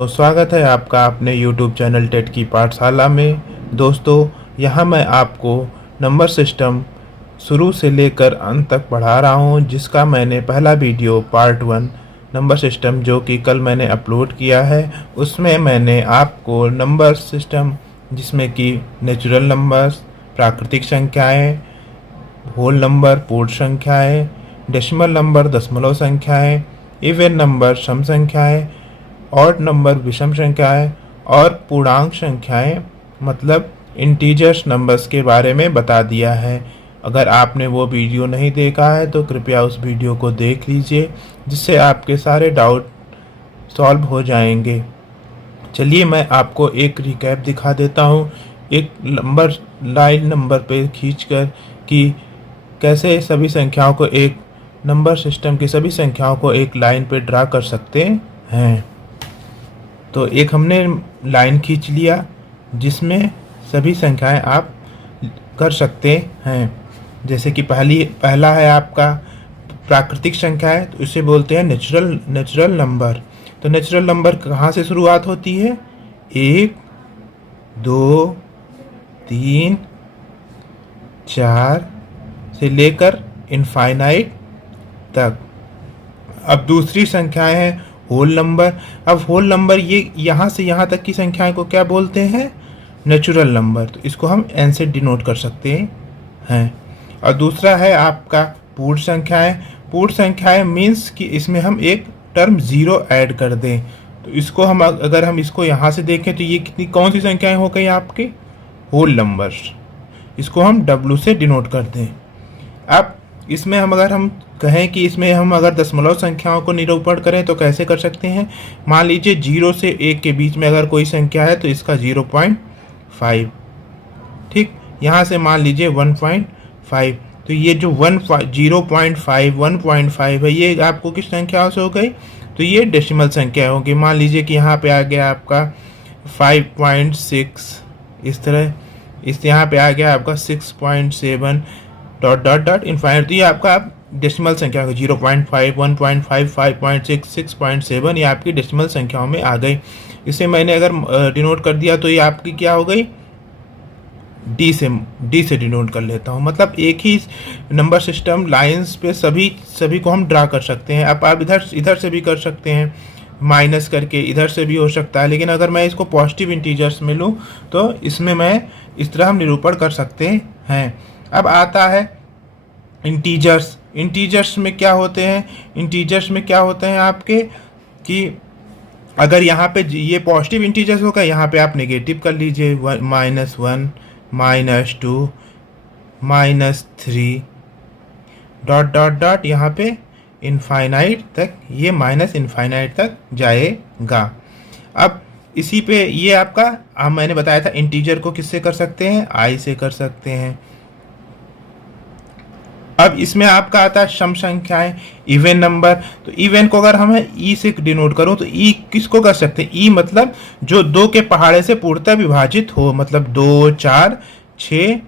तो स्वागत है आपका अपने YouTube चैनल टेट की पाठशाला में। दोस्तों, यहाँ मैं आपको नंबर सिस्टम शुरू से लेकर अंत तक पढ़ा रहा हूँ, जिसका मैंने पहला वीडियो पार्ट 1 नंबर सिस्टम जो कि कल मैंने अपलोड किया है, उसमें मैंने आपको नंबर सिस्टम जिसमें कि नेचुरल नंबर्स, प्राकृतिक संख्याएँ, होल नंबर पूर्ण संख्याएँ, डेसिमल नंबर दशमलव संख्याएँ, इवन नंबर सम संख्याएँ, ऑड नंबर विषम संख्याएं और पूर्णांक संख्याएं मतलब इंटीजर्स नंबर्स के बारे में बता दिया है। अगर आपने वो वीडियो नहीं देखा है तो कृपया उस वीडियो को देख लीजिए, जिससे आपके सारे डाउट सॉल्व हो जाएंगे। चलिए मैं आपको एक रिकैप दिखा देता हूँ, एक नंबर लाइन नंबर पे खींचकर कि कैसे सभी संख्याओं को एक नंबर सिस्टम की सभी संख्याओं को एक लाइन पे ड्रा कर सकते हैं। तो एक हमने लाइन खींच लिया जिसमें सभी संख्याएं आप कर सकते हैं। जैसे कि पहला है आपका प्राकृतिक संख्या है, तो इसे बोलते हैं नेचुरल नंबर। तो नेचुरल नंबर कहाँ से शुरुआत होती है? 1 2 3 4 से लेकर इनफाइनाइट तक। अब दूसरी संख्याएं हैं होल नंबर। अब होल नंबर ये यहाँ से यहाँ तक की संख्याएं को क्या बोलते हैं? Natural number. तो इसको हम n से डिनोट कर सकते हैं। और दूसरा है आपका पूर्ण संख्याएं। पूर्ण संख्याएं मीन्स कि इसमें हम एक टर्म ज़ीरो ऐड कर दें। तो इसको हम अगर हम इसको यहाँ से देखें तो ये कौन सी संख्याएं हो गई आपके? Whole numbers. इसको हम W से डिनोट कर दें। अब इसमें अगर हम कहें कि इसमें हम अगर दशमलव संख्याओं को निरूपण करें तो कैसे कर सकते हैं? मान लीजिए 0 से 1 के बीच में अगर कोई संख्या है तो इसका 0.5, ठीक। यहाँ से मान लीजिए 1.5, तो ये जो 0.5 1.5 है, ये आपको किस संख्या से हो गई? तो ये डेसिमल संख्या होगी। मान लीजिए कि यहाँ पे आ गया आपका 5.6, इस तरह इस यहाँ पे आ गया आपका 6.7 डॉट डॉट डॉट इनफाइनाइट। तो ये आपका आप डेसिमल संख्या होगी 0.5 1.5 5.6 6.7, ये आपकी डेसिमल संख्याओं में आ गई। इसे मैंने अगर डिनोट कर दिया तो ये आपकी क्या हो गई? डी से डिनोट कर लेता हूँ। मतलब एक ही नंबर सिस्टम लाइंस पे सभी को हम ड्रा कर सकते हैं। अब आप इधर से भी कर सकते हैं, माइनस करके इधर से भी हो सकता है, लेकिन अगर मैं इसको पॉजिटिव इंटीजर्स में लूँ तो इसमें मैं इस तरह हम निरूपण कर सकते हैं। अब आता है इंटीजर्स। इंटीजर्स में क्या होते हैं? इंटीजर्स में क्या होते हैं आपके कि अगर यहाँ पे ये पॉजिटिव इंटीजर्स होगा, यहाँ पे आप नेगेटिव कर लीजिए, -1 -2 -3 डॉट डॉट डॉट यहाँ पे इनफाइनाइट तक, ये माइनस इनफाइनाइट तक जाएगा। अब इसी पे ये आपका मैंने बताया था इंटीजर को किससे कर सकते हैं? i से कर सकते हैं। अब इसमें आपका आता है सम संख्याएं, इवन नंबर। तो इवन को अगर हमें ई से डिनोट करूं तो ई किसको कर सकते हैं? ई मतलब जो 2 के पहाड़े से पूर्णतः विभाजित हो, मतलब 2 4 6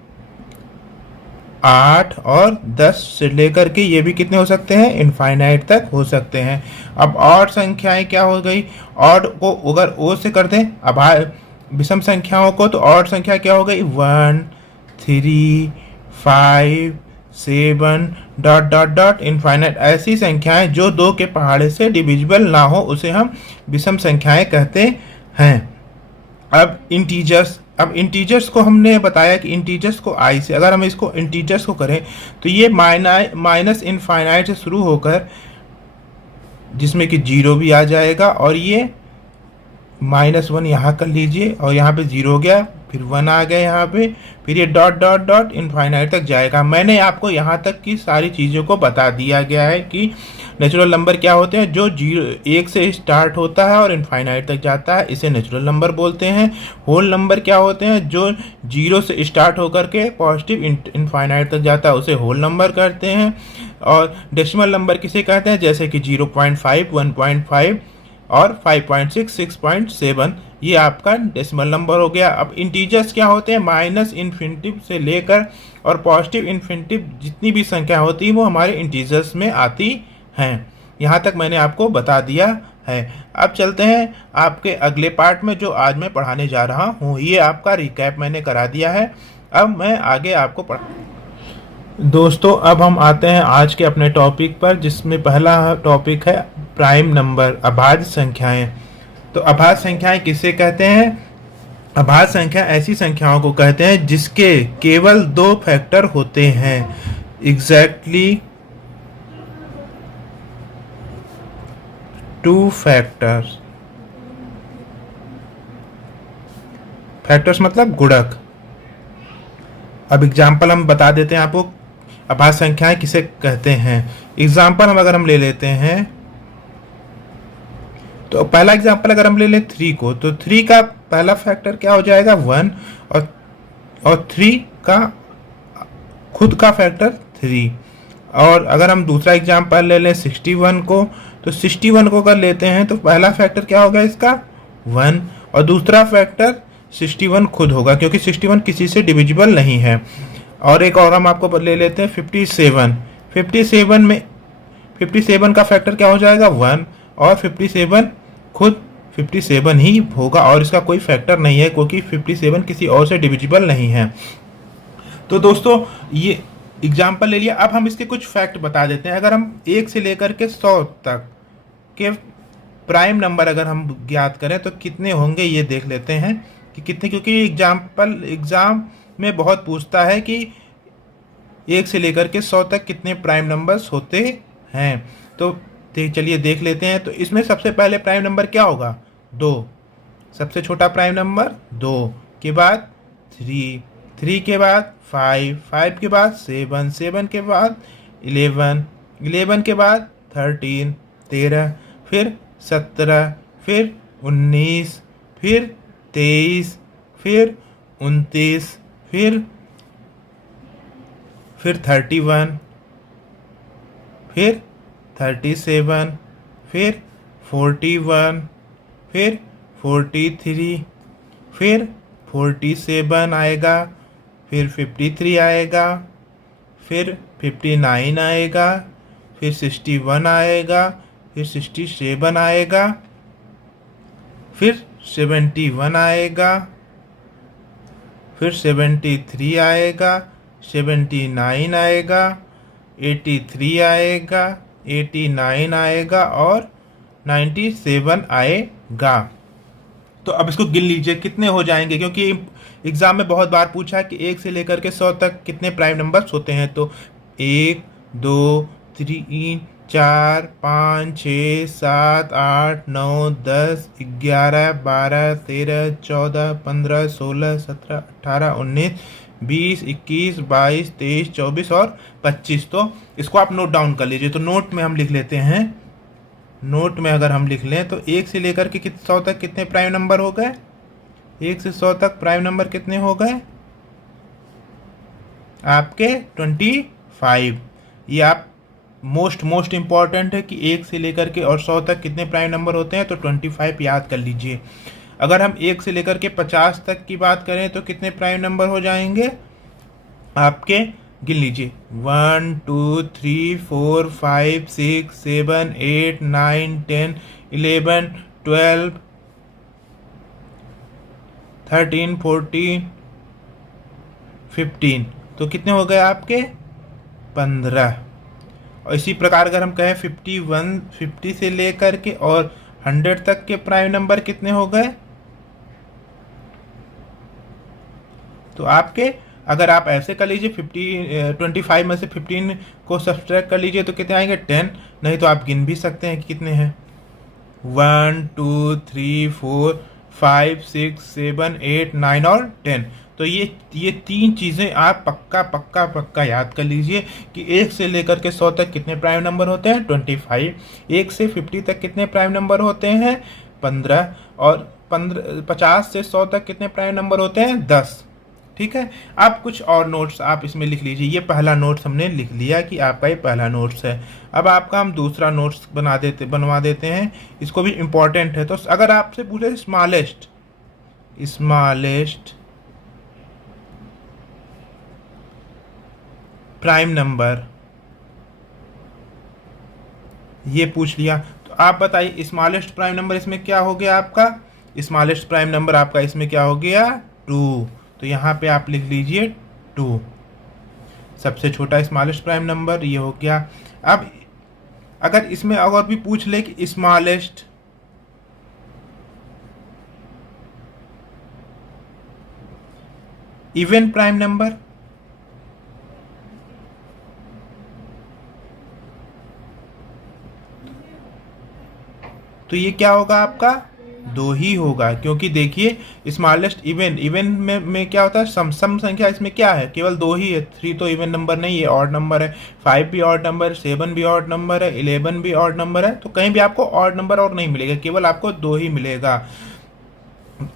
8 और 10 से लेकर के ये भी कितने हो सकते हैं? इनफाइनाइट तक हो सकते हैं। अब ऑड संख्याएं क्या हो गई? ऑड को अगर ओ से कर दें, अब विषम संख्याओं को, तो ऑड संख्या क्या हो गई? 1 3 5 7 डॉट डॉट डॉट इनफाइनाइट। ऐसी संख्याएं जो 2 के पहाड़े से डिविजिबल ना हो उसे हम विषम संख्याएं कहते हैं। अब इंटीजर्स को हमने बताया कि इंटीजर्स को i से, अगर हम इसको इंटीजर्स को करें तो ये माइनस इनफाइनाइट से शुरू होकर, जिसमें कि 0 भी आ जाएगा, और ये -1 यहाँ कर लीजिए और यहाँ पे 0 हो गया, फिर 1 आ गया यहाँ पे, फिर ये डॉट डॉट डॉट इनफाइनाइट तक जाएगा। मैंने आपको यहाँ तक की सारी चीज़ों को बता दिया गया है कि नेचुरल नंबर क्या होते हैं। जो 1 से स्टार्ट होता है और इनफाइनाइट तक जाता है, इसे नेचुरल नंबर बोलते हैं। होल नंबर क्या होते हैं? जो 0 से स्टार्ट होकर के पॉजिटिव इनफाइनाइट तक जाता है, उसे होल नंबर कहते हैं। और डेसिमल नंबर किसे कहते हैं? जैसे कि 0.5 1.5 और 5.6 6.7, ये आपका डेसिमल नंबर हो गया। अब इंटीजर्स क्या होते हैं? माइनस इन्फिनिटिव से लेकर और पॉजिटिव इन्फिनिटिव जितनी भी संख्या होती है वो हमारे इंटीजर्स में आती हैं। यहाँ तक मैंने आपको बता दिया है। अब चलते हैं आपके अगले पार्ट में जो आज मैं पढ़ाने जा रहा हूँ। ये आपका रिकैप मैंने करा दिया है, अब मैं आगे आपको दोस्तों अब हम आते हैं आज के अपने टॉपिक पर, जिसमें पहला टॉपिक है प्राइम नंबर, अभाज्य संख्याएं। तो अभाज्य संख्याएं किसे कहते हैं? अभाज्य संख्या ऐसी संख्याओं को कहते हैं जिसके केवल 2 फैक्टर होते हैं। Exactly 2 factors. फैक्टर्स मतलब गुणक। अब एग्जाम्पल हम बता देते हैं आपको अभाज्य संख्याएं किसे कहते हैं। एग्जाम्पल अगर हम ले लेते हैं, तो पहला एग्जाम्पल अगर हम ले लें 3 को, तो 3 का पहला फैक्टर क्या हो जाएगा 1, और 3 का खुद का फैक्टर 3। और अगर हम दूसरा एग्जाम्पल ले लें 61 को, तो 61 को अगर लेते हैं तो पहला फैक्टर क्या होगा इसका 1, और दूसरा फैक्टर 61 खुद होगा, क्योंकि 61 किसी से डिविजिबल नहीं है। और एक और हम आपको ले लेते हैं 57। 57 का फैक्टर क्या हो जाएगा 1, और 57 खुद 57 ही होगा, और इसका कोई फैक्टर नहीं है क्योंकि 57 किसी और से डिविजिबल नहीं है। तो दोस्तों ये एग्जाम्पल ले लिया। अब हम इसके कुछ फैक्ट बता देते हैं। अगर हम 1 से लेकर के 100 तक के प्राइम नंबर अगर हम ज्ञात करें तो कितने होंगे, ये देख लेते हैं कि कितने, क्योंकि एग्जाम में बहुत पूछता है कि 1 से लेकर के 100 तक कितने प्राइम नंबर्स होते हैं। तो चलिए देख लेते हैं। तो इसमें सबसे पहले प्राइम नंबर क्या होगा 2, सबसे छोटा प्राइम नंबर 2 के बाद 3, 3 के बाद 5, 5 के बाद 7, 7 के बाद 11, 11 के बाद 13, 13, फिर 17, फिर 19, फिर 23, फिर 29, फिर 31, फिर 37, फिर 41, फिर 43, फिर 47 आएगा, फिर 53 आएगा, फिर 59 आएगा, फिर 61 आएगा, फिर 67 आएगा, फिर 71 आएगा, फिर 73 आएगा, 79 आएगा, 83 आएगा, 89 आएगा, और 97 आएगा। तो अब इसको गिन लीजिए कितने हो जाएंगे, क्योंकि एग्जाम में बहुत बार पूछा है कि 1 से लेकर के 100 तक कितने प्राइम नंबर्स होते हैं। तो 1, 2, 3, 4, 5, 6, 7, 8, 9, 10, 11, 12, 13, 14, 15, 16, 17, 18, 19, 20, 21, 22, 23, 24 और 25। तो इसको आप नोट डाउन कर लीजिए। तो नोट में हम लिख लेते हैं, नोट में अगर हम लिख लें तो 1 से लेकर के 100 तक कितने प्राइम नंबर हो गए, 1 से 100 तक प्राइम नंबर कितने हो गए आपके 25। ये आप मोस्ट इंपॉर्टेंट है कि 1 से लेकर के और 100 तक कितने प्राइम नंबर होते हैं, तो 25 याद कर लीजिए। अगर हम 1 से लेकर के 50 तक की बात करें तो कितने प्राइम नंबर हो जाएंगे आपके, गिन लीजिए 1, 2, 3, 4, 5, 6, 7, 8, 9, 10, 11, 12, 13, 14, 15। तो कितने हो गए आपके 15। और इसी प्रकार अगर हम कहें 50 से लेकर के और 100 तक के प्राइम नंबर कितने हो गए, तो आपके अगर आप ऐसे कर लीजिए 25 में से 15 को सब्सट्रैक्ट कर लीजिए तो कितने आएंगे 10। नहीं तो आप गिन भी सकते हैं कि कितने हैं 1, 2, 3, 4, 5, 6, 7, 8, 9 और 10। तो ये 3 चीज़ें आप पक्का याद कर लीजिए कि 1 से लेकर के 100 तक कितने प्राइम नंबर होते हैं 25, 1 से 50 तक कितने प्राइम नंबर होते हैं 15, और 50 से 100 तक कितने प्राइम नंबर होते हैं 10। ठीक है। अब कुछ और नोट्स आप इसमें लिख लीजिए। ये पहला नोट्स हमने लिख लिया कि आपका ये पहला नोट्स है। अब आपका हम दूसरा नोट्स बनवा देते हैं, इसको भी इम्पोर्टेंट है। तो अगर आपसे पूछे स्मॉलेस्ट प्राइम नंबर ये पूछ लिया, तो आप बताइए स्मॉलेस्ट प्राइम नंबर इसमें क्या हो गया आपका, स्मॉलेस्ट प्राइम नंबर आपका इसमें क्या हो गया, 2। तो यहाँ पे आप लिख लीजिए 2, सबसे छोटा स्मॉलेस्ट प्राइम नंबर ये हो गया। अब अगर इसमें और भी पूछ ले कि स्मॉलेस्ट इवन प्राइम नंबर, तो ये क्या होगा आपका, 2 ही होगा, क्योंकि देखिए स्मॉलेस्ट इवन, इवन में क्या होता है, सम संख्या इसमें क्या है, केवल 2 ही है। 3 तो इवन नंबर नहीं है, ऑड नंबर है। 5 भी ऑड नंबर है, 7 भी ऑड नंबर है, 11 भी ऑड नंबर है। तो कहीं भी आपको ऑड नंबर और नहीं मिलेगा, केवल आपको 2 ही मिलेगा।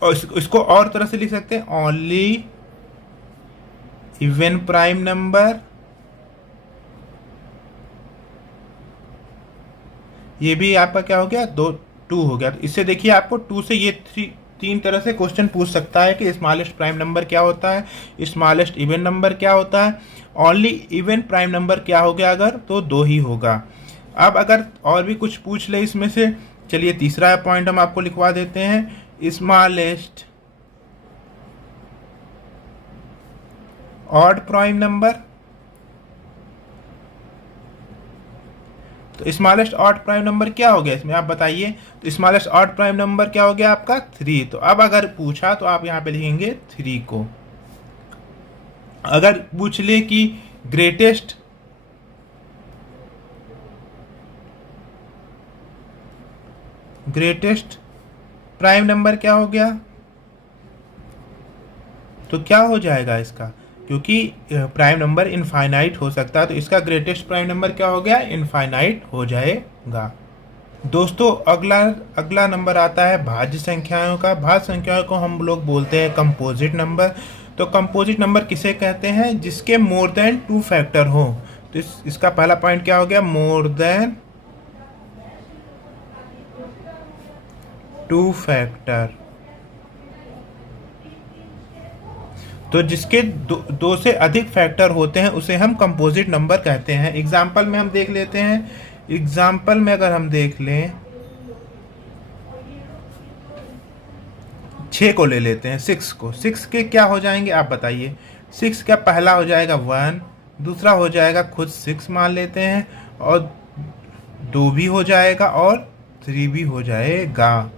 और इसको और तरह से लिख सकते हैं, ओनली इवन प्राइम नंबर, ये भी आपका क्या हो गया, 2 हो गया। तो इससे देखिए आपको 2 से ये 3 तरह से क्वेश्चन पूछ सकता है कि स्मॉलेस्ट प्राइम नंबर क्या होता है, स्मॉलेस्ट इवन नंबर क्या होता है, ओनली इवन प्राइम नंबर क्या हो गया, अगर तो 2 ही होगा। अब अगर और भी कुछ पूछ ले इसमें से, चलिए तीसरा पॉइंट हम आपको लिखवा देते हैं, स्मॉलेस्ट ऑड प्राइम नंबर। तो स्मॉलेस्ट ऑड प्राइम नंबर क्या हो गया इसमें, आप बताइए। तो स्मॉलेस्ट ऑड प्राइम नंबर क्या हो गया आपका, 3। तो अब अगर पूछा तो आप यहां पे लिखेंगे 3 को। अगर पूछ ले कि ग्रेटेस्ट प्राइम नंबर क्या हो गया, तो क्या हो जाएगा इसका, क्योंकि प्राइम नंबर इनफाइनाइट हो सकता है, तो इसका ग्रेटेस्ट प्राइम नंबर क्या हो गया, इनफाइनाइट हो जाएगा। दोस्तों अगला नंबर आता है भाज्य संख्याओं का। भाज्य संख्याओं को हम लोग बोलते हैं कंपोजिट नंबर। तो कंपोजिट नंबर किसे कहते हैं, जिसके मोर देन 2 फैक्टर हो। तो इसका पहला पॉइंट क्या हो गया, मोर देन 2 फैक्टर। तो जिसके दो से अधिक फैक्टर होते हैं उसे हम कंपोजिट नंबर कहते हैं। एग्जाम्पल में हम देख लेते हैं, एग्जाम्पल में अगर हम देख लें, 6 को ले लेते हैं, 6 को, 6 के क्या हो जाएंगे आप बताइए। 6 का पहला हो जाएगा 1, दूसरा हो जाएगा खुद 6 मान लेते हैं, और 2 भी हो जाएगा और 3 भी हो जाएगा।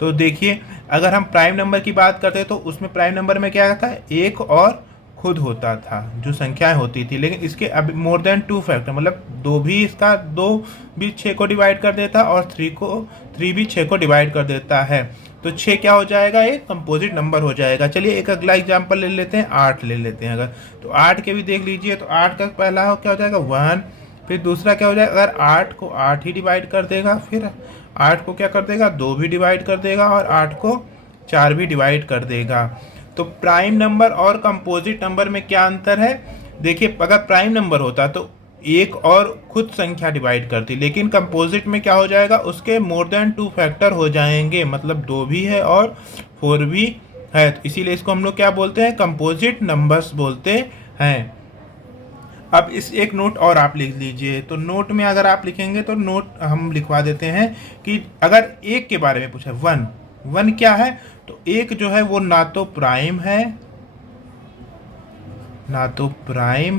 तो देखिए अगर हम प्राइम नंबर की बात करते हैं तो उसमें प्राइम नंबर में क्या था, 1 और खुद होता था, जो संख्याएं होती थी। लेकिन इसके अब मोर देन 2 फैक्टर, मतलब 2 भी 6 को डिवाइड कर देता और 3 भी 6 को डिवाइड कर देता है। तो 6 क्या हो जाएगा, एक कंपोजिट नंबर हो जाएगा। चलिए एक अगला एग्जांपल ले लेते हैं, 8 ले लेते हैं अगर। तो 8 के भी देख लीजिए, तो 8 का पहला क्या हो जाएगा 1, फिर दूसरा क्या हो जाएगा, अगर 8 को 8 ही डिवाइड कर देगा, फिर 8 को क्या कर देगा, 2 भी डिवाइड कर देगा, और 8 को 4 भी डिवाइड कर देगा। तो प्राइम नंबर और कंपोजिट नंबर में क्या अंतर है, देखिए अगर प्राइम नंबर होता तो एक और खुद संख्या डिवाइड करती, लेकिन कंपोजिट में क्या हो जाएगा, उसके मोर देन 2 फैक्टर हो जाएंगे, मतलब 2 भी है और 4 भी है। तो इसीलिए इसको हम लोग क्या बोलते हैं, कंपोजिट नंबर्स बोलते हैं। अब इस एक नोट और आप लिख लीजिए। तो नोट में अगर आप लिखेंगे तो नोट हम लिखवा देते हैं कि अगर एक के बारे में पूछा, 1 क्या है, तो एक जो है वो ना तो प्राइम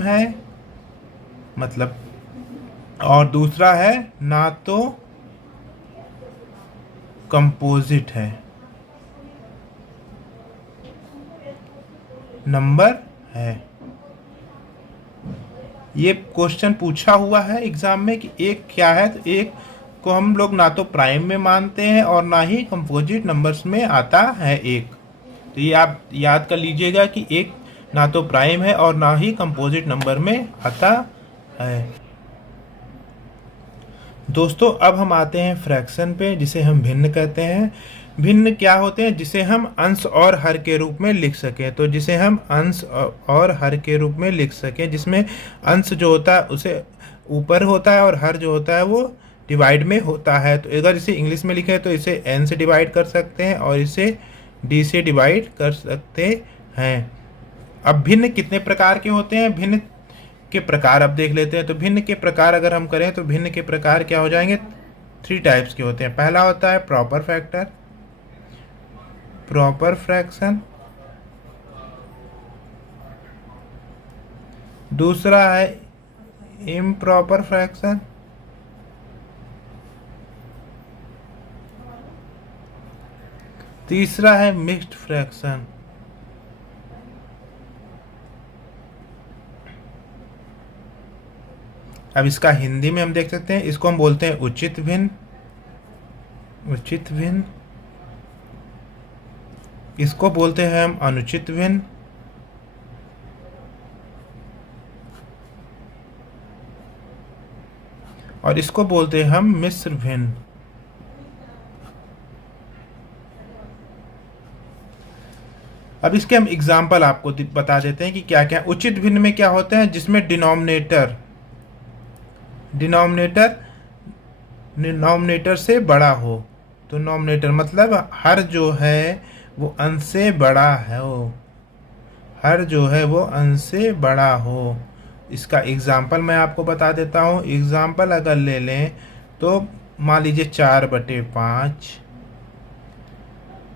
है मतलब, और दूसरा है ना तो कंपोजिट है नंबर है। ये क्वेश्चन पूछा हुआ है एग्जाम में कि एक क्या है, तो एक को हम लोग ना तो प्राइम में मानते हैं और ना ही कंपोजिट नंबर्स में आता है एक। तो ये आप याद कर लीजिएगा कि एक ना तो प्राइम है और ना ही कंपोजिट नंबर में आता है। दोस्तों अब हम आते हैं फ्रैक्शन पे, जिसे हम भिन्न कहते हैं। भिन्न क्या होते हैं, जिसे हम अंश और हर के रूप में लिख सकें। तो जिसे हम अंश और हर के रूप में लिख सकें, जिसमें अंश जो होता है उसे ऊपर होता है और हर जो होता है वो डिवाइड में होता है। तो अगर इसे इंग्लिश में लिखें तो इसे n से डिवाइड कर सकते हैं और इसे d से डिवाइड कर सकते हैं। अब भिन्न कितने प्रकार के होते हैं, भिन्न के प्रकार अब देख लेते हैं। तो भिन्न के प्रकार अगर हम करें तो भिन्न के प्रकार क्या हो जाएंगे, थ्री टाइप्स के होते हैं। पहला होता है प्रॉपर फैक्टर, प्रॉपर फ्रैक्शन। दूसरा है इम्प्रॉपर फ्रैक्शन। तीसरा है मिक्स्ड फ्रैक्शन। अब इसका हिंदी में हम देख सकते हैं, इसको हम बोलते हैं उचित भिन्न, उचित भिन्न। इसको बोलते हैं हम अनुचित भिन्न, और इसको बोलते हैं हम मिश्र भिन्न। अब इसके हम एग्जाम्पल आपको बता देते हैं कि क्या क्या। उचित भिन्न में क्या होते हैं, जिसमें डिनोमिनेटर डिनोमिनेटर से बड़ा हो। तो नोमिनेटर मतलब हर जो है वो अंश से बड़ा है, वो हर जो है वो अंश से बड़ा हो। इसका एग्जाम्पल मैं आपको बता देता हूँ। एग्जाम्पल अगर ले लें तो मान लीजिए 4/5,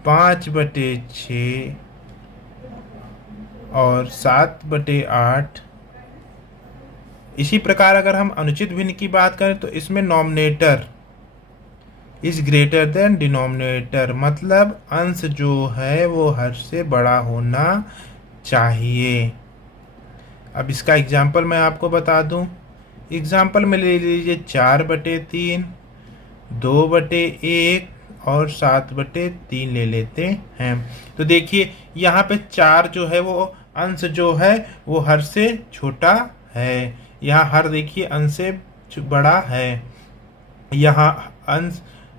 5/6 और 7/8। इसी प्रकार अगर हम अनुचित भिन्न की बात करें तो इसमें nominator is greater than denominator, मतलब अंश जो है वो हर से बड़ा होना चाहिए। अब इसका एग्जाम्पल मैं आपको बता दूं। एग्जाम्पल में ले लीजिए 4/3, 2/1 और 7/3 ले लेते हैं। तो देखिए यहाँ पे 4 जो है वो अंश जो है वो हर से छोटा है। यहाँ हर देखिए अंश से बड़ा है, यहाँ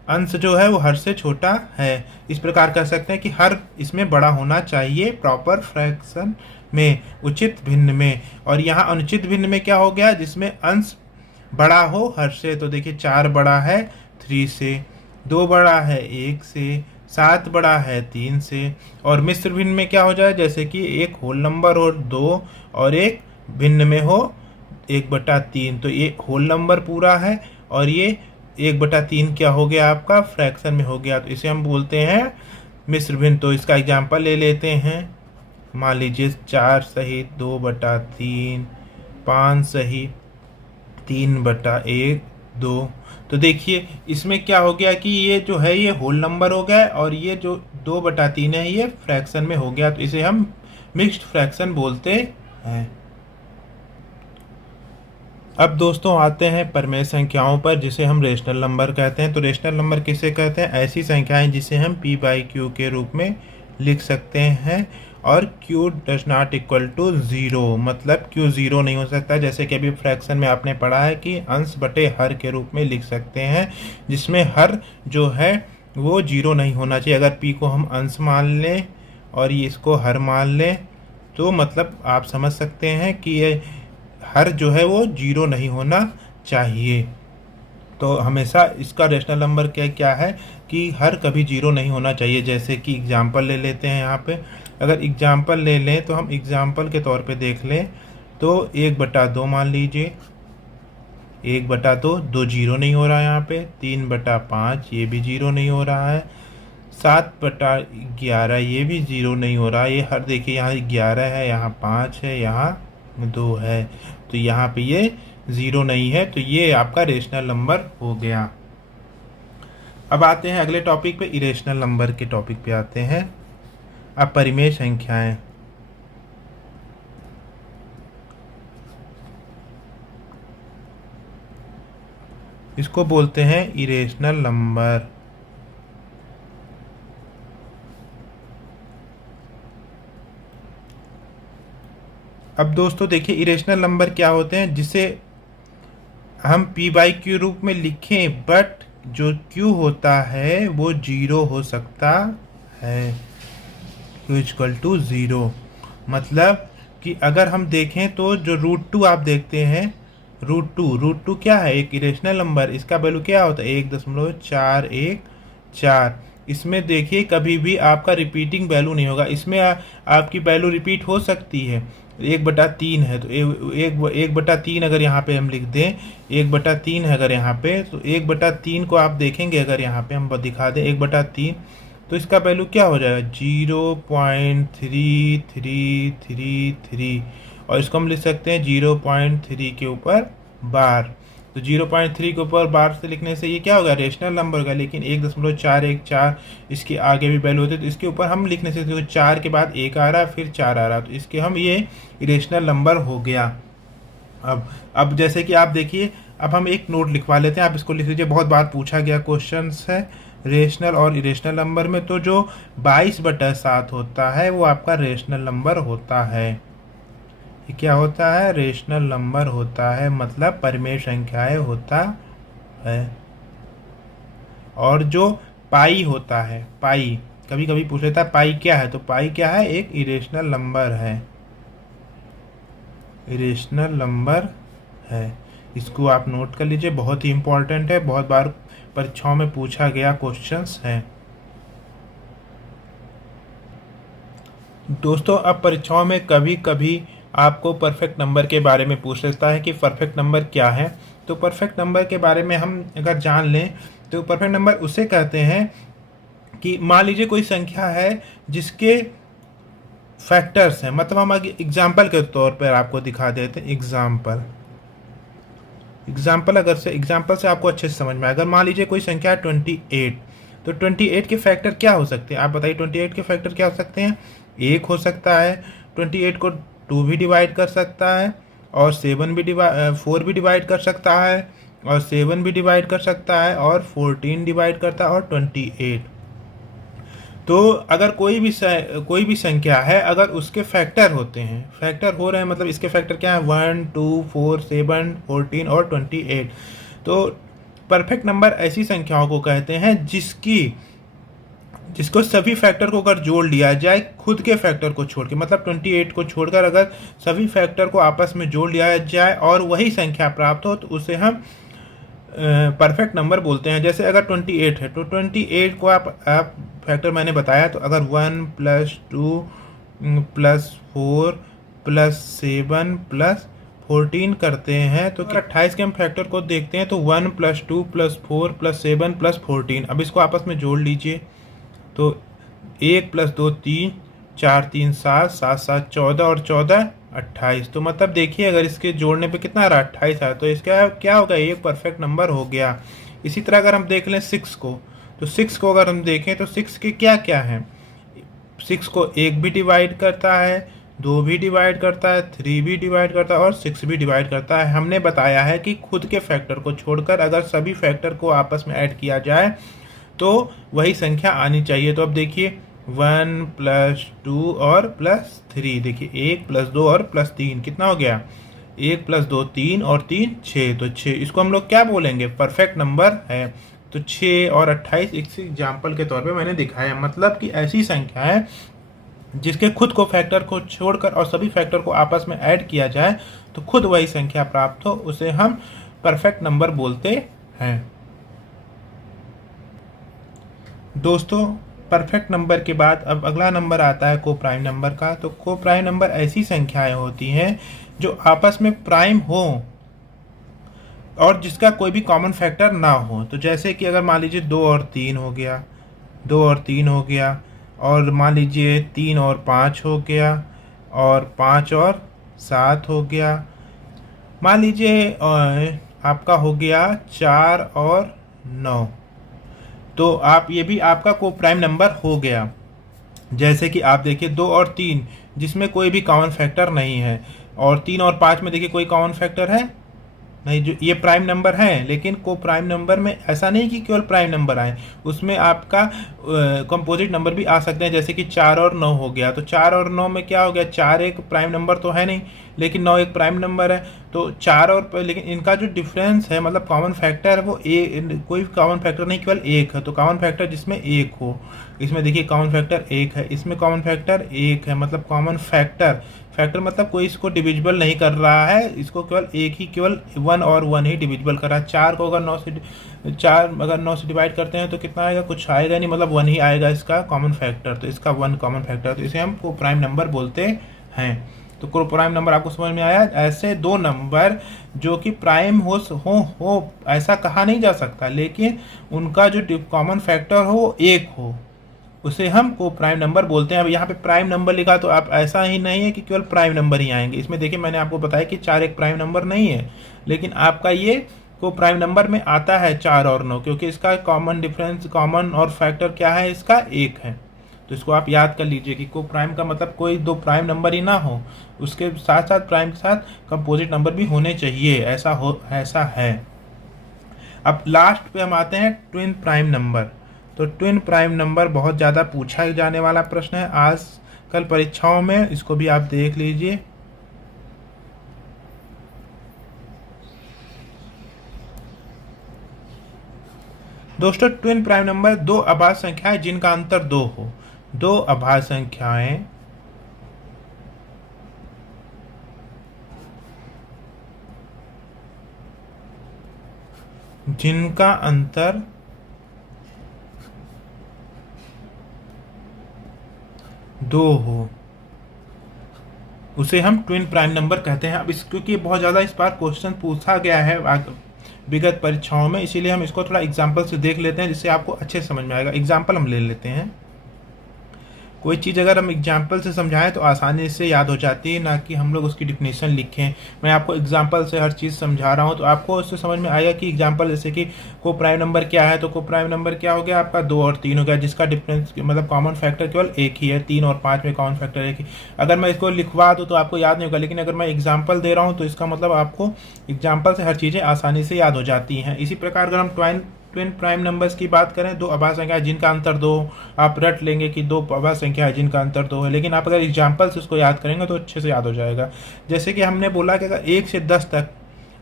अंश जो है वो हर से छोटा है। इस प्रकार कह सकते हैं कि हर इसमें बड़ा होना चाहिए प्रॉपर फ्रैक्शन में, उचित भिन्न में। और यहाँ अनुचित भिन्न में क्या हो गया, जिसमें अंश बड़ा हो हर से। तो देखिए 4 बड़ा है 3 से, 2 बड़ा है 1 से, 7 बड़ा है 3 से। और मिश्र भिन्न में क्या हो जाए, जैसे कि एक होल नंबर हो 2 और एक भिन्न में हो 1/3। तो ये होल नंबर पूरा है और ये 1/3 क्या हो गया आपका फ्रैक्शन में हो गया। तो इसे हम बोलते हैं मिश्र भिन्न। तो इसका एग्जाम्पल ले लेते हैं। मान लीजिए 4 सही 2/3, 5 सही 3/1, 2। तो देखिए इसमें क्या हो गया कि ये जो है ये होल नंबर हो गया और ये जो 2/3 है ये फ्रैक्शन में हो गया। तो इसे हम मिक्स्ड फ्रैक्शन बोलते हैं। अब दोस्तों आते हैं परमेय संख्याओं पर, जिसे हम रेशनल नंबर कहते हैं। तो रेशनल नंबर किसे कहते हैं, ऐसी संख्याएं जिसे हम p/q के रूप में लिख सकते हैं और q does not equal to 0, मतलब q 0 नहीं हो सकता। जैसे कि अभी फ्रैक्शन में आपने पढ़ा है कि अंश बटे हर के रूप में लिख सकते हैं, जिसमें हर जो है वो 0 नहीं होना चाहिए। अगर p को हम अंश मान लें और ये इसको हर मान लें तो मतलब आप समझ सकते हैं कि ये हर जो है वो 0 नहीं होना चाहिए। तो हमेशा इसका रेशनल नंबर क्या क्या है कि हर कभी 0 नहीं होना चाहिए। जैसे कि एग्जाम्पल ले लेते हैं। यहाँ पे अगर एग्जाम्पल ले लें तो हम एग्जाम्पल के तौर पे देख लें तो 1/2 मान लीजिए, 1/2 2 0 नहीं हो रहा है यहाँ पे। 3/5 ये भी 0 नहीं हो रहा है। 7/11 ये भी 0 नहीं हो रहा है। ये हर देखिए यहाँ 11 है, यहाँ 5 है, यहाँ 2 है। तो यहाँ पे ये 0 नहीं है। तो ये आपका रेशनल नंबर हो गया। अब आते हैं अगले टॉपिक पे, इरेशनल नंबर के टॉपिक पे आते हैं। अब परिमेय संख्याएं। इसको बोलते हैं इरेशनल नंबर। अब दोस्तों देखिए इरेशनल नंबर क्या होते हैं, जिसे हम p/q रूप में लिखें, बट जो q होता है वो 0 हो सकता है, q = 0। मतलब कि अगर हम देखें तो जो √2 आप देखते हैं, √2 क्या है, एक इरेशनल नंबर। इसका वैल्यू क्या होता है 1.414। इसमें देखिए कभी भी आपका रिपीटिंग वैल्यू नहीं होगा। इसमें आपकी वैल्यू रिपीट हो सकती है, 1/3 है, तो 1/3 अगर यहाँ पे हम लिख दें, 1/3 है अगर यहाँ पे, तो 1/3 को आप देखेंगे अगर यहाँ पे हम दिखा दें 1/3, तो इसका वैल्यू क्या हो जाएगा 0.3333, और इसको हम लिख सकते हैं 0.3 के ऊपर बार। तो 0.3 के ऊपर बार से लिखने से ये क्या होगा, रेशनल नंबर होगा। लेकिन 1.414 इसके आगे भी वैल्यू होती है, तो इसके ऊपर हम लिखने से, तो 4 के बाद 1 आ रहा है, फिर 4 आ रहा है, तो इसके हम ये इरेशनल नंबर हो गया। अब जैसे कि आप देखिए, अब हम एक नोट लिखवा लेते हैं, आप इसको लिख लीजिए, बहुत बार पूछा गया क्वेश्चन है रेशनल और इरेशनल नंबर में। तो जो 22/7 होता है वो आपका रेशनल नंबर होता है। ये क्या होता है, रेशनल नंबर होता है, मतलब परिमेय संख्याएं होता है। और जो पाई होता है, पाई कभी कभी पूछ लेता है पाई क्या है, तो पाई क्या है, एक इरेशनल नंबर है, इरेशनल नंबर है। इसको आप नोट कर लीजिए, बहुत ही इंपॉर्टेंट है, बहुत बार परीक्षाओं में पूछा गया क्वेश्चंस है। दोस्तों, अब परीक्षाओं में कभी कभी आपको परफेक्ट नंबर के बारे में पूछ सकता है कि परफेक्ट नंबर क्या है। तो परफेक्ट नंबर के बारे में हम अगर जान लें, तो परफेक्ट नंबर उसे कहते हैं कि मान लीजिए कोई संख्या है जिसके फैक्टर्स हैं, मतलब हम आगे एग्जाम्पल के तौर पर आपको दिखा देते हैं। एग्जाम्पल एग्जाम्पल से आपको अच्छे से समझ में आए। अगर मान लीजिए कोई संख्या है 28, तो 28 के फैक्टर क्या हो सकते हैं, आप बताइए 28 के फैक्टर क्या हो सकते हैं। 1 हो सकता है, 28 को 2 भी डिवाइड कर सकता है, और 4 भी डिवाइड कर सकता है, और 7 भी डिवाइड कर सकता है, और 14 डिवाइड करता है, और 28। तो अगर कोई भी संख्या है, अगर उसके फैक्टर होते हैं, फैक्टर हो रहे हैं, मतलब इसके फैक्टर क्या है 1 2 4 7 14 और 28। तो परफेक्ट नंबर ऐसी संख्याओं को कहते हैं जिसको सभी फैक्टर को अगर जोड़ लिया जाए, खुद के फैक्टर को छोड़ के, मतलब 28 को छोड़कर अगर सभी फैक्टर को आपस में जोड़ लिया जाए और वही संख्या प्राप्त हो, तो उसे हम परफेक्ट नंबर बोलते हैं। जैसे अगर 28 है, तो 28 को आप फैक्टर मैंने बताया, तो अगर 1 + 2 + 4 + 7 + 14 करते हैं, तो 28 के हम फैक्टर को देखते हैं, तो 1 + 2 + 4 + 7 + 14। अब इसको आपस में जोड़ लीजिए, तो 1 + 2 3, 4 3 7, 7 7 14, और 14 28। तो मतलब देखिए, अगर इसके जोड़ने पे कितना आ रहा है 28 आया, तो इसका क्या होगा, ये परफेक्ट नंबर हो गया। इसी तरह अगर हम देख लें 6 को, तो 6 को अगर हम देखें, तो 6 के क्या क्या हैं, 6 को 1 भी डिवाइड करता है, 2 भी डिवाइड करता है, 3 भी डिवाइड करता है, और 6 भी डिवाइड करता है। हमने बताया है कि खुद के फैक्टर को छोड़कर अगर सभी फैक्टर को आपस में ऐड किया जाए तो वही संख्या आनी चाहिए। तो अब देखिए 1 + 2 और +3, देखिए 1 + 2 और +3 कितना हो गया, 1 + 2 3 और 3 6, तो 6 इसको हम लोग क्या बोलेंगे, परफेक्ट नंबर है। तो 6 और 28 इस एग्जाम्पल के तौर पे मैंने दिखाया, मतलब कि ऐसी संख्या है जिसके खुद को फैक्टर को छोड़कर और सभी फैक्टर को आपस में ऐड किया जाए तो खुद वही संख्या प्राप्त हो, उसे हम परफेक्ट नंबर बोलते हैं। दोस्तों, परफेक्ट नंबर के बाद अब अगला नंबर आता है कोप्राइम नंबर का। तो कोप्राइम नंबर ऐसी संख्याएं होती हैं जो आपस में प्राइम हो और जिसका कोई भी कॉमन फैक्टर ना हो। तो जैसे कि अगर मान लीजिए 2 और 3 हो गया, 2 और 3 हो गया, और मान लीजिए 3 और 5 हो गया, और 5 और 7 हो गया, मान लीजिए आपका हो गया 4 और 9, तो आप ये भी आपका कोप्राइम नंबर हो गया। जैसे कि आप देखिए 2 और 3 जिसमें कोई भी कॉमन फैक्टर नहीं है, और 3 और 5 में देखिए कोई कॉमन फैक्टर है नहीं, जो ये प्राइम नंबर है। लेकिन को प्राइम नंबर में ऐसा नहीं कि केवल प्राइम नंबर आए, उसमें आपका कंपोजिट नंबर भी आ सकते हैं। जैसे कि 4 और 9 हो गया, तो 4 और 9 में क्या हो गया, 4 एक प्राइम नंबर तो है नहीं, लेकिन 9 एक प्राइम नंबर है। तो 4 और, लेकिन इनका जो डिफरेंस है, मतलब कॉमन फैक्टर है, वो कोई कॉमन फैक्टर नहीं, केवल एक है। तो कॉमन फैक्टर जिसमें एक हो, इसमें देखिए कॉमन फैक्टर एक है, इसमें कॉमन फैक्टर एक है, मतलब कॉमन फैक्टर मतलब कोई इसको डिविजिबल नहीं कर रहा है, इसको केवल एक ही, केवल 1 और 1 ही डिविजिबल कर रहा है। 4 को अगर 9 से डिवाइड करते हैं तो कितना आएगा, कुछ आएगा नहीं, मतलब 1 ही आएगा इसका कॉमन फैक्टर। तो इसका 1 कॉमन फैक्टर, तो इसे हम कोप्राइम नंबर बोलते हैं। तो को प्राइम नंबर आपको समझ में आया। ऐसे दो नंबर जो कि प्राइम हो ऐसा कहा नहीं जा सकता, लेकिन उनका जो कॉमन फैक्टर हो वो एक हो, उसे हम को प्राइम नंबर बोलते हैं। अब यहाँ पे प्राइम नंबर लिखा तो आप ऐसा ही नहीं है कि केवल प्राइम नंबर ही आएंगे। इसमें देखिए मैंने आपको बताया कि 4 एक प्राइम नंबर नहीं है, लेकिन आपका ये को प्राइम नंबर में आता है 4 और 9, क्योंकि इसका कॉमन और फैक्टर क्या है, इसका 1 है। तो इसको आप याद कर लीजिए कि को प्राइम का मतलब कोई दो प्राइम नंबर ही ना हो, उसके साथ साथ प्राइम के साथ कंपोजिट नंबर भी होने चाहिए, ऐसा है। अब लास्ट पे हम आते हैं ट्विन प्राइम नंबर। तो ट्विन प्राइम नंबर बहुत ज़्यादा पूछा जाने वाला प्रश्न है आजकल परीक्षाओं में, इसको भी आप देख लीजिए। दोस्तों ट्विन प्राइम नंबर दो अभाज्य संख्याएं जिनका अंतर 2 हो। दो अभाज्य संख्याएं जिनका अंतर 2 हो, उसे हम ट्विन प्राइम नंबर कहते हैं। अब इस क्योंकि बहुत ज़्यादा इस बार क्वेश्चन पूछा गया है विगत परीक्षाओं में, इसीलिए हम इसको थोड़ा एग्जाम्पल से देख लेते हैं, जिससे आपको अच्छे से समझ में आएगा। एग्जाम्पल हम ले लेते हैं। कोई चीज़ अगर हम एग्जाम्पल से समझाएं तो आसानी से याद हो जाती है, ना कि हम लोग उसकी डिफिनेशन लिखें। मैं आपको एग्जाम्पल से हर चीज़ समझा रहा हूं, तो आपको उससे समझ में आएगा कि एग्जाम्पल जैसे कि को प्राइम नंबर क्या है, तो को प्राइम नंबर क्या हो गया आपका 2 और 3 हो गया, जिसका डिफरेंस मतलब कॉमन फैक्टर केवल एक ही है। 3 और 5 में कॉमन फैक्टर एक ही। अगर मैं इसको लिखवा दूँ तो आपको याद नहीं होगा, लेकिन अगर मैं एग्जाम्पल दे रहा हूँ तो इसका मतलब आपको एग्जाम्पल से हर चीज़ें आसानी से याद हो जाती हैं। इसी प्रकार अगर हम ट्विन प्राइम नंबर्स की बात करें, दो अभाज्य संख्या जिनका अंतर 2, आप रट लेंगे कि दो अभाज्य संख्या है जिनका अंतर 2 है, लेकिन आप अगर एग्जाम्पल से उसको याद करेंगे तो अच्छे से याद हो जाएगा। जैसे कि हमने बोला कि अगर 1 से 10 तक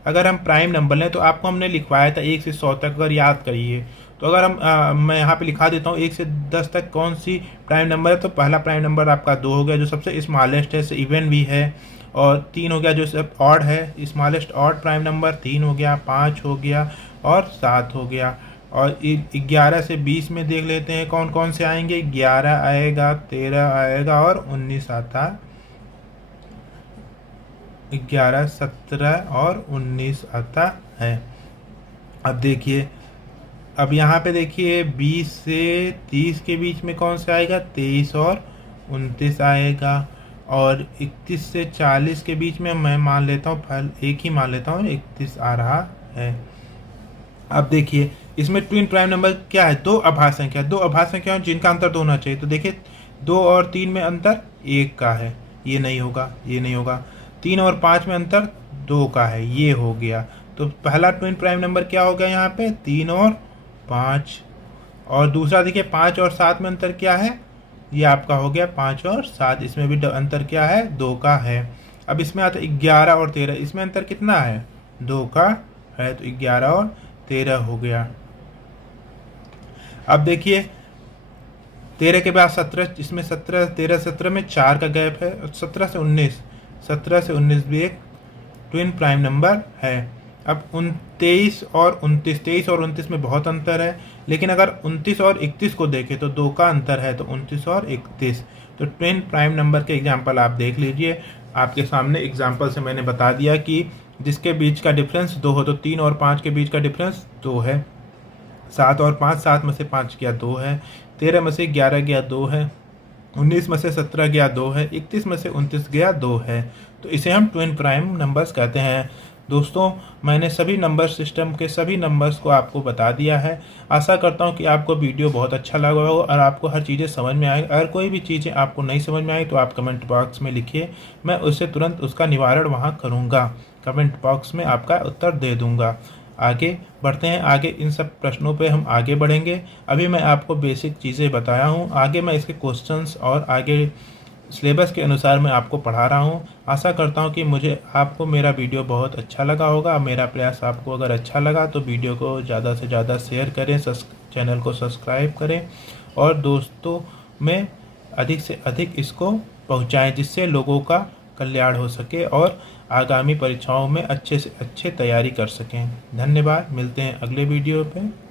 अगर हम प्राइम नंबर लें, तो आपको हमने लिखवाया था 1 से 100 तक, अगर याद करिए तो अगर मैं यहाँ पे लिखा देता हूँ 1 से 10 तक कौन सी प्राइम नंबर है, तो पहला प्राइम नंबर आपका 2 हो गया, जो सबसे स्मॉलेस्ट है, इवन भी है। और 3 हो गया जो सब ऑड है, स्मॉलेस्ट ऑड प्राइम नंबर 3 हो गया, 5 हो गया और 7 हो गया। और 11 से 20 में देख लेते हैं कौन कौन से आएंगे। 11 आएगा, 13 आएगा और 19 आता। 11, 17 और 19 आता है। अब देखिए, अब यहाँ पे देखिए 20 से 30 के बीच में कौन सा आएगा, 23 और 29 आएगा। और 31 से 40 के बीच में मैं मान लेता हूँ, फल एक ही मान लेता हूँ, 31 आ रहा है। अब देखिए इसमें ट्विन प्राइम नंबर क्या है, दो अभाज्य संख्या, दो अभाज्य संख्या जिनका अंतर 2 होना चाहिए। तो देखिए 2 और 3 में अंतर 1 का है, ये नहीं होगा, ये नहीं होगा। 3 और 5 में अंतर 2 का है, ये हो गया। तो पहला ट्विन प्राइम नंबर क्या हो गया यहाँ पे, 3 और 5। और दूसरा देखिए 5 और 7 में अंतर क्या है, ये आपका हो गया 5 और 7, इसमें भी अंतर क्या है, 2 का है। अब इसमें आता है 11 और 13, इसमें अंतर कितना है, 2 का है, तो 11 और 13 हो गया। अब देखिए 13 के बाद 17, इसमें 17, 13, 17 में 4 का गैप है। 17 से 19 भी एक ट्विन प्राइम नंबर है। अब 23 और 29 में बहुत अंतर है, लेकिन अगर 29 और 31 को देखें तो 2 का अंतर है, तो 29 और 31। तो ट्विन प्राइम नंबर के एग्जाम्पल आप देख लीजिए, आपके सामने एग्जाम्पल से मैंने बता दिया कि जिसके बीच का डिफरेंस 2 हो, तो 3 और 5 के बीच का डिफरेंस 2 है। 7 और 5, 7 में से 5 गया 2 है। 13 में से 11 गया 2 है। 19 में से 17 गया 2 है। 31 में से 29 गया 2 है। तो इसे हम ट्विन प्राइम नंबर्स कहते हैं। दोस्तों मैंने सभी नंबर सिस्टम के सभी नंबर्स को आपको बता दिया है। आशा करता हूँ कि आपको वीडियो बहुत अच्छा लगा हो और आपको हर चीज़ें समझ में आएगी। अगर कोई भी चीज़ें आपको नहीं समझ में आई तो आप कमेंट बॉक्स में लिखिए, मैं उससे तुरंत उसका निवारण वहाँ करूँगा। कमेंट बॉक्स में आपका उत्तर दे दूँगा। आगे बढ़ते हैं, आगे इन सब प्रश्नों पे हम आगे बढ़ेंगे। अभी मैं आपको बेसिक चीज़ें बताया हूँ, आगे मैं इसके क्वेश्चंस और आगे सिलेबस के अनुसार मैं आपको पढ़ा रहा हूँ। आशा करता हूँ कि आपको मेरा वीडियो बहुत अच्छा लगा होगा। मेरा प्रयास आपको अगर अच्छा लगा तो वीडियो को ज़्यादा से ज़्यादा शेयर करें, चैनल को सब्सक्राइब करें और दोस्तों में अधिक से अधिक इसको पहुँचाएँ, जिससे लोगों का कल्याण हो सके और आगामी परीक्षाओं में अच्छे से अच्छे तैयारी कर सकें। धन्यवाद, मिलते हैं अगले वीडियो पे।